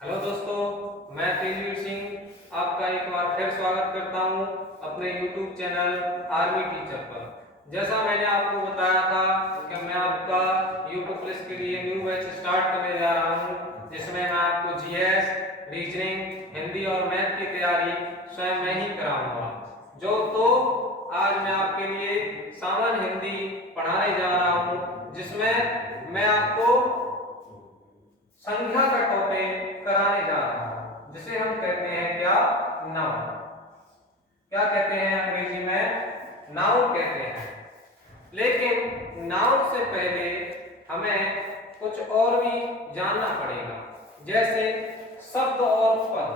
Hello दोस्तों, मैं तेजवीर सिंह आपका एक बार फिर स्वागत करता हूं अपने YouTube चैनल आर्मी टीचर पर। जैसा मैंने आपको बताया था कि मैं आपका यूपी पुलिस के लिए न्यू बैच स्टार्ट करने जा रहा हूं, जिसमें मैं आपको जीएस, रीजनिंग, हिंदी और मैथ की तैयारी स्वयं मैं ही कराऊंगा। आज मैं आपके लिए सामान्य हिंदी पढ़ाने जा रहा हूं, जिसमें मैं आपको संख्या का टॉपिक कराने जा रहा हूं, जिसे हम कहते हैं क्या, नाउन। क्या कहते हैं अंग्रेजी में? नाउन कहते हैं। लेकिन नाउन से पहले हमें कुछ और भी जानना पड़ेगा, जैसे शब्द और पद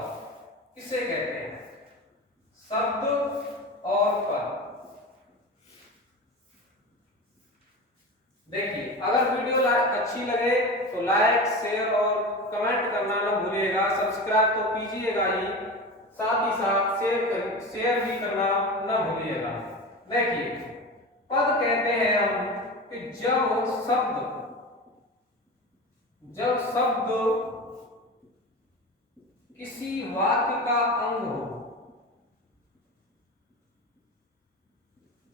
किसे कहते हैं। शब्द और पद। देखिए, अगर वीडियो अच्छी लगे तो लाइक, शेयर और कमेंट करना ना भूलिएगा। सब्सक्राइब तो कीजिएगा ही, साथ ही साथ शेयर भी करना ना भूलिएगा। देखिए, पद कहते हैं हम कि जब शब्द किसी वाक्य का अंग हो,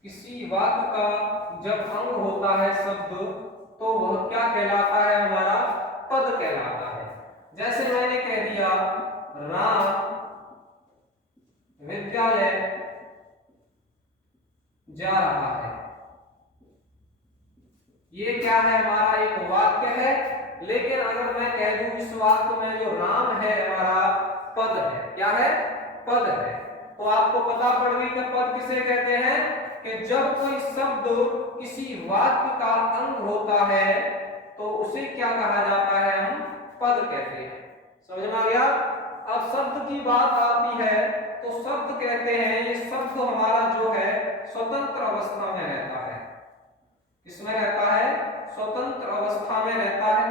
किसी वाक्य का जब अंग होता है शब्द, तो वह क्या कहलाता है? हमारा पद कहलाता है। जैसे मैंने कह दिया, राम विद्यालय जा रहा है। ये क्या है? हमारा एक वाक्य है। लेकिन अगर मैं कह दूं इस वाक्य में जो राम है हमारा पद है। क्या है? पद है। तो आपको पता पड़ गई कि पद किसे कहते हैं, कि जब कोई शब्द किसी वाक्य का अंग होता है तो उसे क्या कहा जाता है? हम पद कहते हैं। समझ में आ गया? अब शब्द की बात आती है तो शब्द कहते हैं, ये शब्द हमारा जो है स्वतंत्र अवस्था में रहता है। किसमें रहता है? स्वतंत्र अवस्था में रहता है।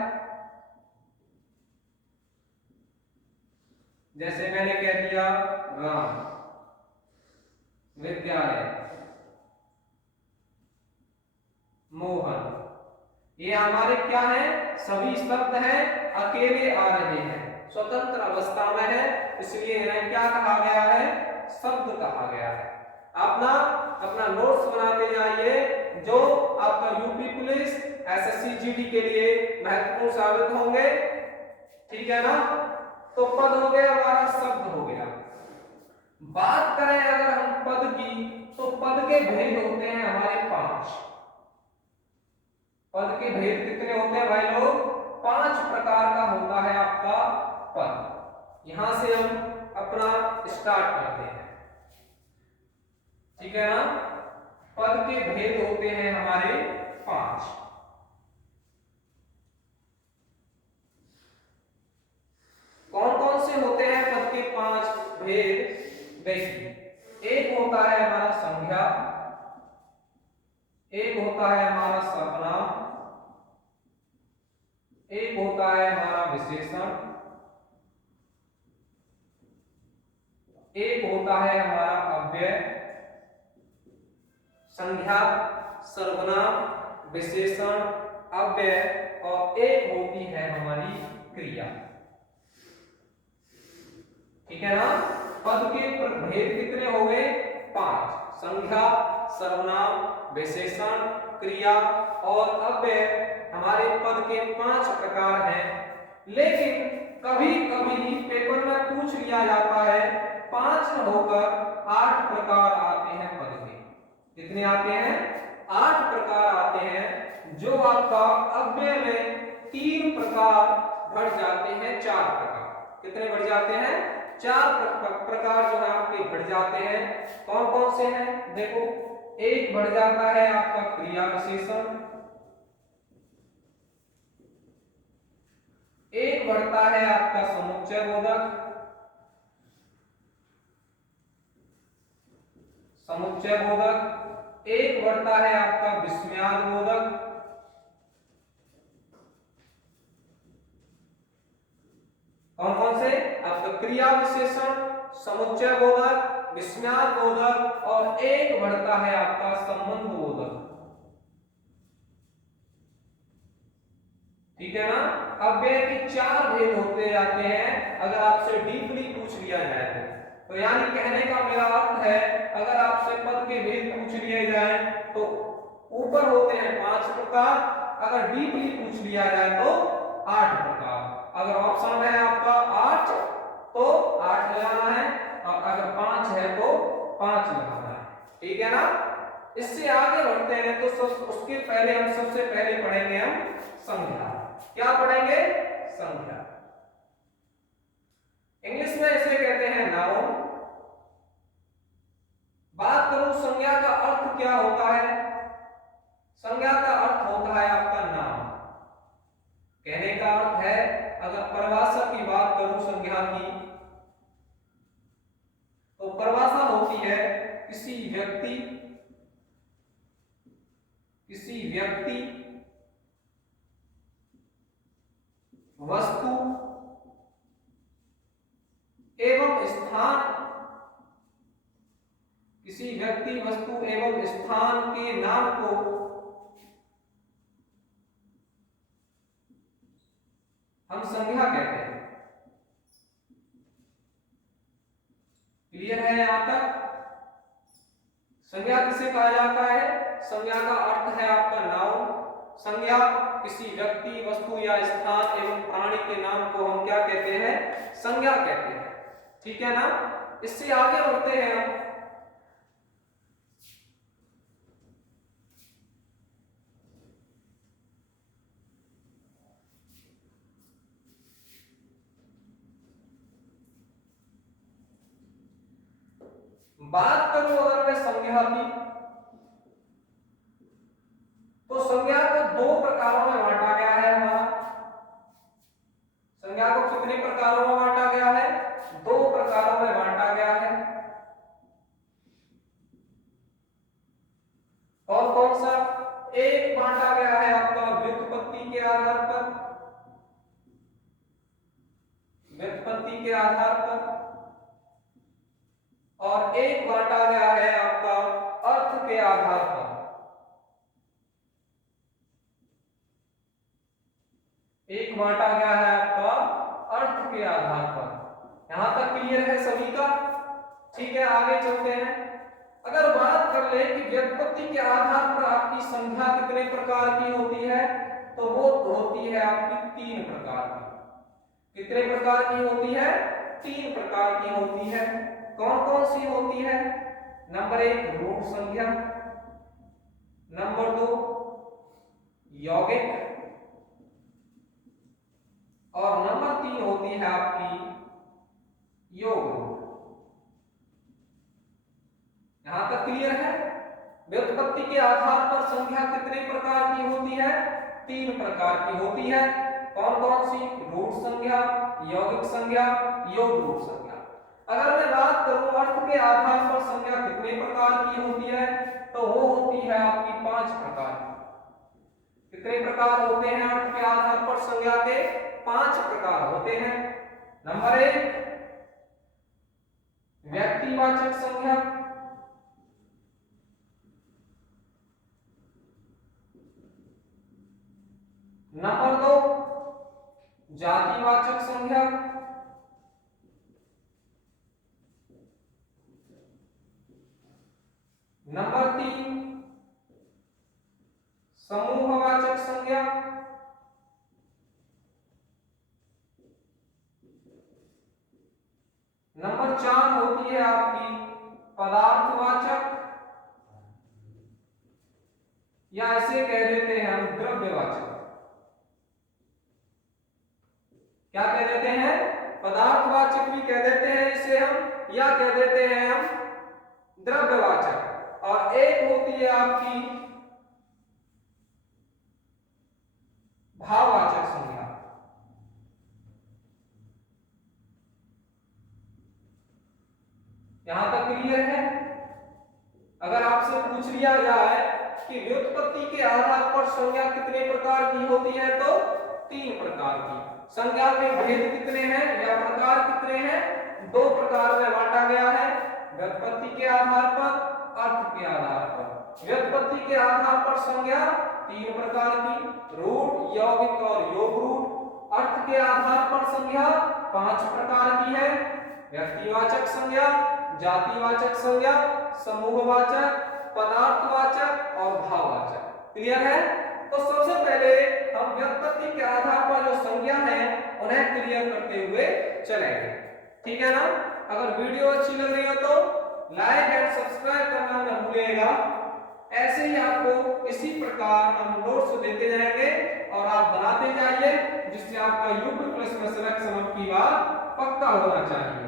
जैसे मैंने कह दिया, राम विद्यालय, मोहन, ये हमारे क्या है? सभी शब्द हैं, अकेले आ रहे हैं, स्वतंत्र अवस्था में है, इसलिए इन्हें क्या कहा गया है? शब्द कहा गया है। अपना नोट्स बनाते जाइए, जो आपका यूपी पुलिस, एसएससी, जीडी के लिए महत्वपूर्ण साबित होंगे। ठीक है ना? तो पद हो गया हमारा, शब्द हो गया। बात करें अगर हम पद की, तो पद के भेद होते हैं हमारे 5। पद के भेद कितने होते हैं भाई लोग? 5 प्रकार का होता है आपका पद। यहां से हम अपना स्टार्ट करते हैं। ठीक है ना? पद के भेद होते हैं हमारे 5। कौन कौन से होते हैं पद के 5 भेद? देखिए, एक होता है हमारा संज्ञा, एक होता है हमारा सर्वनाम, एक होता है हमारा विशेषण, एक होता है हमारा अव्यय। संज्ञा, सर्वनाम, विशेषण, अव्यय और एक होती है हमारी क्रिया। ठीक है ना? पद के भेद कितने हो गए? 5। संज्ञा, सर्वनाम, विशेषण, क्रिया और अव्यय हमारे पद के 5 प्रकार हैं। लेकिन कभी कभी पेपर में पूछ लिया जाता है, 5 न होकर 8 प्रकार आते हैं पद के। कितने आते हैं? 8 प्रकार आते हैं, जो आपका अव्यय में 3 प्रकार बढ़ जाते हैं, 4 प्रकार। कितने बढ़ जाते हैं? 4 प्रकार जो है आपके बढ़ जाते हैं। कौन कौन से हैं? देखो, एक बढ़ जाता है आपका क्रिया विशेषण, एक बढ़ता है आपका समुच्चय बोधक, एक बढ़ता है आपका विस्मयाद बोधक, कौन कौन से? आपका क्रिया विशेषण, समुच्चय बोधक, विस्मयाद बोधक और एक बढ़ता है आपका संबंध बोधक। ठीक है ना? अव्यय के 4 भेद होते जाते हैं अगर आपसे डीपली पूछ लिया जाए तो यानी कहने का मेरा अर्थ है अगर आपसे पद के भेद पूछ लिए जाए तो ऊपर होते हैं 5 प्रकार, अगर डीपली पूछ लिया जाए तो 8 प्रकार। अगर ऑप्शन है आपका 8 तो 8 लगाना है और अगर 5 है तो 5 लगाना है, ठीक है ना। इससे आगे बढ़ते हैं तो उसके पहले हम सबसे पहले पढ़ेंगे हम संज्ञा। क्या पढ़ेंगे? संज्ञा। इंग्लिश में इसे कहते हैं नाउन। बात करूं संज्ञा का अर्थ क्या होता है? संज्ञा का अर्थ होता है आपका नाम। कहने का अर्थ है अगर परिभाषा की बात करूं संज्ञा की तो परिभाषा होती है किसी व्यक्ति वस्तु एवं स्थान, किसी व्यक्ति वस्तु एवं स्थान के नाम को हम संज्ञा कहते हैं। क्लियर है यहां तक? संज्ञा किसे कहा जाता है? संज्ञा का अर्थ है आपका नाउन। संज्ञा किसी व्यक्ति वस्तु या स्थान एवं प्राणी के नाम को हम क्या कहते हैं? संज्ञा कहते हैं, ठीक है ना। इससे आगे बढ़ते हैं हम। बात करूं अगर मैं संज्ञा की तो संज्ञा को 2 प्रकारों में बांटा गया है हमारा। संज्ञा को कितने प्रकारों में बांटा गया है? 2 प्रकारों में बांटा गया है। कौन कौन सा? एक बांटा गया है आपका व्युत्पत्ति के आधार पर, व्युत्पत्ति के आधार पर, और एक बांटा गया है आपका अर्थ के आधार पर। एक बांटा गया है आपका अर्थ के आधार पर। यहां तक क्लियर है सभी का? ठीक है, आगे चलते हैं। अगर बात कर ले कि व्युत्पत्ति के आधार पर आपकी संख्या कितने प्रकार की होती है तो वो होती है आपकी 3 प्रकार की। कितने प्रकार की होती है? 3 प्रकार की होती है। कौन कौन सी होती है? नंबर 1 रूट संख्या, नंबर 2 यौगिक, और नंबर 3 होती है आपकी योग रूट। यहां तक क्लियर है? व्युत्पत्ति के आधार पर संख्या कितने प्रकार की होती है? 3 प्रकार की होती है। कौन कौन सी? रूट संख्या, यौगिक संख्या, योग रूट संख्या। अगर मैं बात करूं अर्थ के आधार पर संख्या कितने प्रकार की होती है तो वो होती है आपकी 5 प्रकार की। कितने प्रकार होते हैं अर्थ के आधार पर संज्ञा के? 5 प्रकार होते हैं। नंबर 1 व्यक्तिवाचक संज्ञा, नंबर 2 जातिवाचक संज्ञा, नंबर 3 समूहवाचक संज्ञा, नंबर 4 होती है आपकी पदार्थवाचक, या इसे कह देते हैं हम द्रव्यवाचक। क्या कह देते हैं? पदार्थवाचक भी कह देते हैं इसे हम, या कह देते हैं हम द्रव्यवाचक। और एक होती है आपकी भाववाचक संज्ञा। यहां तक क्लियर है? अगर आपसे पूछ लिया जाए कि व्युत्पत्ति के आधार पर संज्ञा कितने प्रकार की होती है तो 3 प्रकार की। संज्ञा के भेद कितने हैं या प्रकार कितने हैं? 2 प्रकार में बांटा गया है, व्युत्पत्ति के आधार पर, अर्थ के आधार पर। व्युत्पत्ति के आधार पर संज्ञा 3 प्रकार की, रूट, यौगिक और योग रूट। के आधार पर संज्ञा 5 प्रकार की है। व्यक्तिवाचक संज्ञा, जातिवाचक संज्ञा, समूहवाचक, पदार्थवाचक और भाववाचक। क्लियर है? तो सबसे पहले हम व्युत्पत्ति के आधार पर जो संज्ञा है उन्हें क्लियर करते हुए चलेंगे। ठीक है ना? अगर वीडियो अच्छी लग रही हो तो लाइक एंड सब्सक्राइब करना न भूलिएगा। ऐसे ही आपको इसी प्रकार हम नोट्स देते जाएंगे और आप बनाते जाइए, जिससे आपका यूपी प्लस में सिलेक्शन अब की बार पक्का होना चाहिए।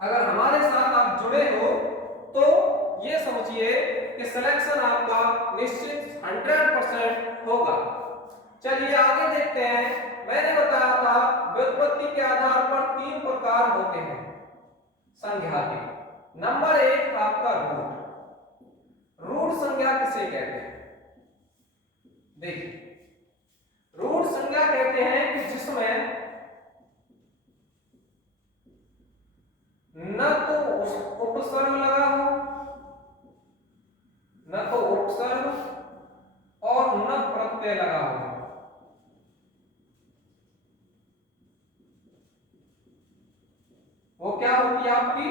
अगर हमारे साथ आप जुड़े हो तो ये समझिए कि सिलेक्शन आपका निश्चित 100% होगा। चलिए आगे देखते हैं। मैंने बताया था व्युत्पत्ति के आधार पर 3 प्रकार होते हैं संज्ञा के। नंबर 1 आपका रूट। रूट संज्ञा किसे कहते हैं? देखिए, रूट संज्ञा कहते हैं कि जिसमें न तो उपसर्ग लगा हो, न तो उपसर्ग और न प्रत्यय लगा हो। वो क्या होती है? आपकी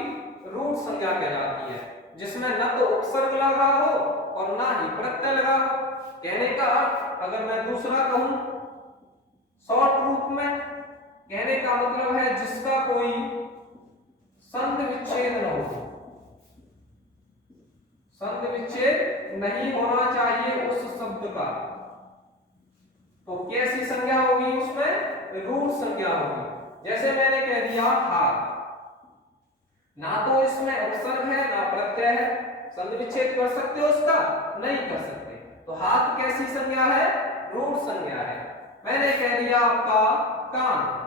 रूट संज्ञा कहलाती है, जिसमें न तो उपसर्ग लगा हो और ना ही प्रत्यय लगा हो। कहने का अर्थ अगर मैं दूसरा कहूं शॉर्ट रूप में, कहने का मतलब है जिसका कोई संधि विच्छेद न हो, संधि विच्छेद नहीं होना चाहिए उस शब्द का, तो कैसी संज्ञा होगी? उसमें रूट संज्ञा होगी। जैसे मैंने कह दिया हाथ, ना तो इसमें उपसर्ग है ना प्रत्यय है, संधि विच्छेद कर सकते हो उसका? नहीं कर सकते। तो हाथ कैसी संज्ञा है? रूट संज्ञा है। मैंने कह दिया आपका कान,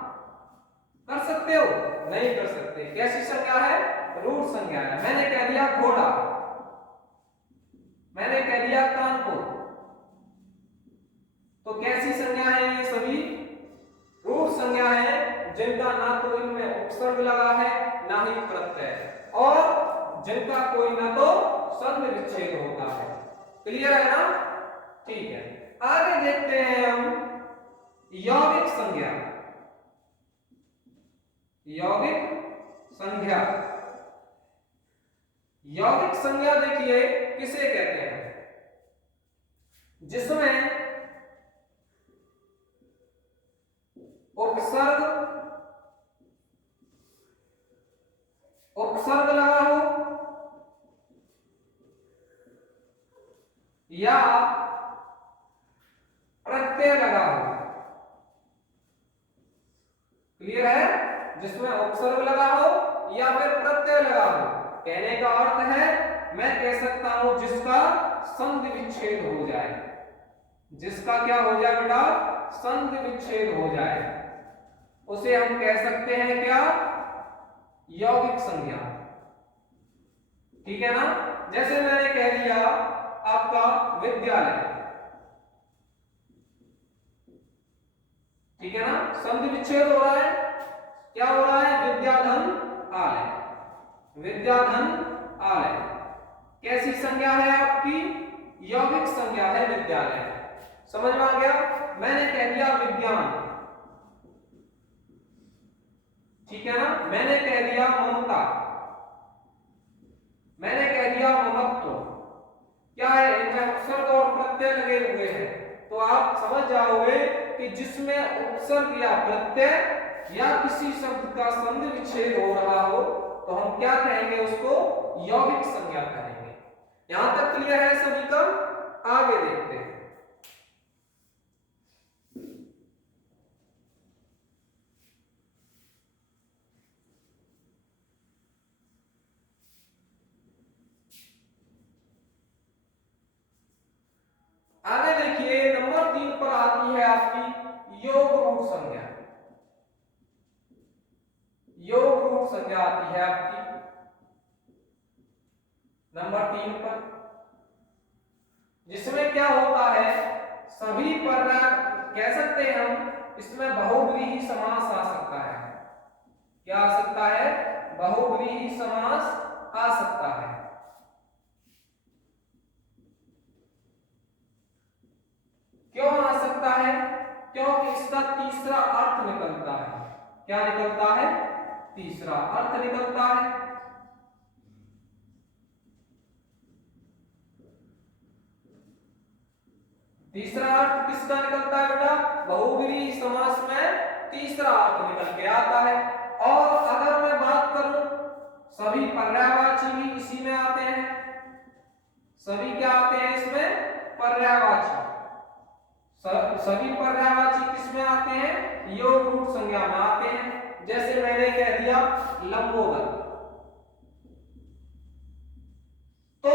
कर सकते हो? नहीं कर सकते। कैसी संज्ञा है? रूट संज्ञा है। मैंने कह दिया घोड़ा, मैंने कह दिया कानपुर, तो कैसी संज्ञा है? ये सभी रूट संज्ञा है, जिनका ना तो इनमें उपसर्ग लगा है ना ही प्रत्यय, और जिनका कोई ना तो संधि विच्छेद होता है। क्लियर है ना? ठीक है, आगे देखते हैं हम यौगिक संज्ञा। यौगिक संज्ञा, यौगिक संज्ञा देखिए किसे कहते हैं? जिसमें उपसर्ग लगा हो या प्रत्यय लगा हो। क्लियर है? जिसमें उपसर्ग लगा हो या फिर प्रत्यय लगा हो। कहने का अर्थ है मैं कह सकता हूं जिसका संधि विच्छेद हो जाए। जिसका क्या हो जाए बेटा? संधि विच्छेद हो जाए, उसे हम कह सकते हैं क्या? यौगिक संज्ञा। ठीक है ना? जैसे मैंने कह दिया आपका विद्यालय, ठीक है ना? संधि विच्छेद हो रहा है, क्या हो रहा है? विद्याधन आलय, विद्याधन आलय। कैसी संज्ञा है आपकी? यौगिक संज्ञा है विद्यालय। समझ में आ गया? मैंने कह दिया विज्ञान, ठीक है ना? मैंने कह दिया ममता, मैंने कह दिया ममत्व। क्या है? इनमें उपसर्ग और प्रत्यय लगे हुए हैं, तो आप समझ जाओगे कि जिसमें उपसर्ग या प्रत्यय या किसी शब्द का संधि विच्छेद हो रहा हो तो हम क्या कहेंगे? उसको यौगिक संज्ञा कहेंगे। यहां तक क्लियर है सभी का? आगे देखते हैं। आगे देखिए, नंबर 3 पर आती है आपकी योग रूट संज्ञा। योग रूट संज्ञा आती है आपकी नंबर 3 पर, जिसमें क्या होता है? सभी पर कह सकते हैं हम, इसमें बहुब्रीहि समास आ सकता है। क्या आ सकता है? बहुब्रीहि समास आ सकता है। क्यों आ सकता है? क्योंकि इसका तीसरा अर्थ निकलता है। क्या निकलता है? तीसरा अर्थ निकलता है। तीसरा अर्थ किसका निकलता है बेटा? बहुव्रीहि समास में तीसरा अर्थ निकल के आता है। और अगर मैं बात करूं, सभी पर्यायवाची भी इसी में आते हैं। सभी क्या आते हैं इसमें? पर्यायवाची। सभी पर्यायवाची किस में आते हैं? योग रूप संज्ञा में आते हैं। जैसे मैंने कह दिया लंबोदर, तो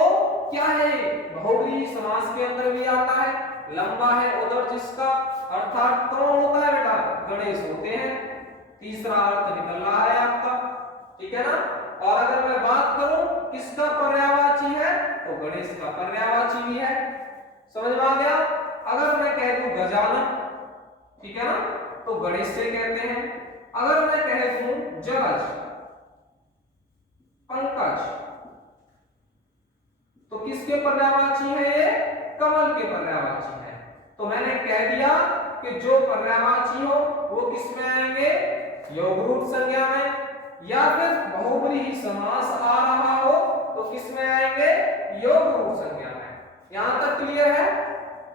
क्या है? बहुव्रीहि समास के अंदर भी आता है। लंबा है उदर जिसका, अर्थात कौन होता है बेटा? गणेश होते हैं। तीसरा अर्थ निकल रहा है आपका, ठीक है ना। और अगर मैं बात करूं किसका पर्यायवाची है, तो गणेश का पर्यायवाची भी है। समझ में आ गया? अगर मैं कह दूं गजानन, ठीक है ना, तो गणेश से कहते हैं। अगर मैं कह दूं जलज, पंकज, तो किसके पर्यायवाची है ये? कमल के पर्यायवाची है। तो मैंने कह दिया कि जो पर्यायवाची हो वो किस में आएंगे? योग रूप संज्ञा में। या फिर बहुव्रीहि समास आ रहा हो तो किस में आएंगे? योग रूप संज्ञा में। यहां तक क्लियर है?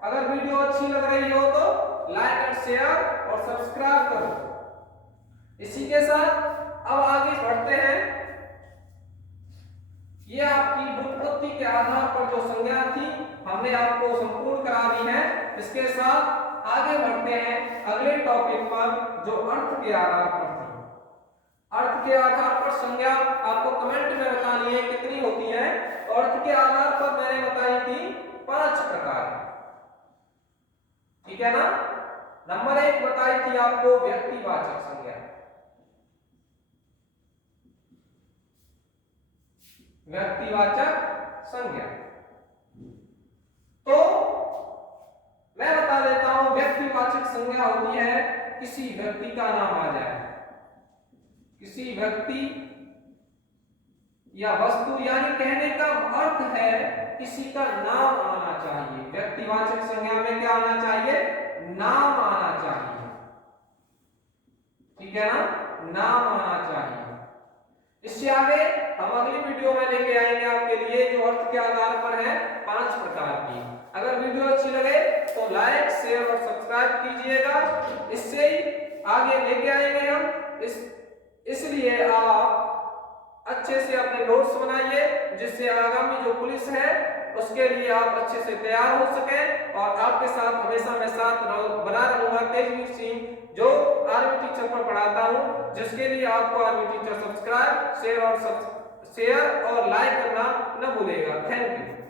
अगर वीडियो अच्छी लग रही हो तो लाइक एंड शेयर और सब्सक्राइब करो। इसी के साथ अब आगे बढ़ते हैं। ये आपकी व्युत्पत्ति के आधार पर जो संज्ञा थी हमने आपको संपूर्ण करा दी है। इसके साथ आगे बढ़ते हैं अगले टॉपिक पर जो अर्थ के आधार पर थी। अर्थ के आधार पर संज्ञा आपको कमेंट में बतानी है कितनी होती है। तो अर्थ के आधार पर मैंने बताई थी 5 प्रकार, ठीक है ना। नंबर 1 बताई थी आपको व्यक्तिवाचक संज्ञा। व्यक्तिवाचक संज्ञा, तो मैं बता देता हूं व्यक्तिवाचक संज्ञा होती है किसी व्यक्ति का नाम आ जाए, किसी व्यक्ति या वस्तु, यानी कहने का अर्थ है किसी का नाम आना चाहिए। व्यक्तिवाचक संज्ञा में क्या आना चाहिए? नाम आना चाहिए, ठीक है ना, नाम आना चाहिए। इससे आगे हम अगली वीडियो में लेके आएंगे आपके लिए जो अर्थ के आधार पर है 5 प्रकार की। अगर वीडियो अच्छी लगे तो लाइक शेयर और सब्सक्राइब कीजिएगा। इससे ही आगे लेके आएंगे हम। इसलिए आप अच्छे से अपने नोट्स बनाइए जिससे आगामी जो पुलिस है उसके लिए आप अच्छे से तैयार हो सके। और आपके साथ हमेशा मैं साथ बना रहूंगा तेजवीर सिंह, जो आर्मी टीचर पर पढ़ाता हूं, जिसके लिए आपको आर्मी टीचर सब्सक्राइब शेयर और लाइक करना न भूलेगा। Thank you.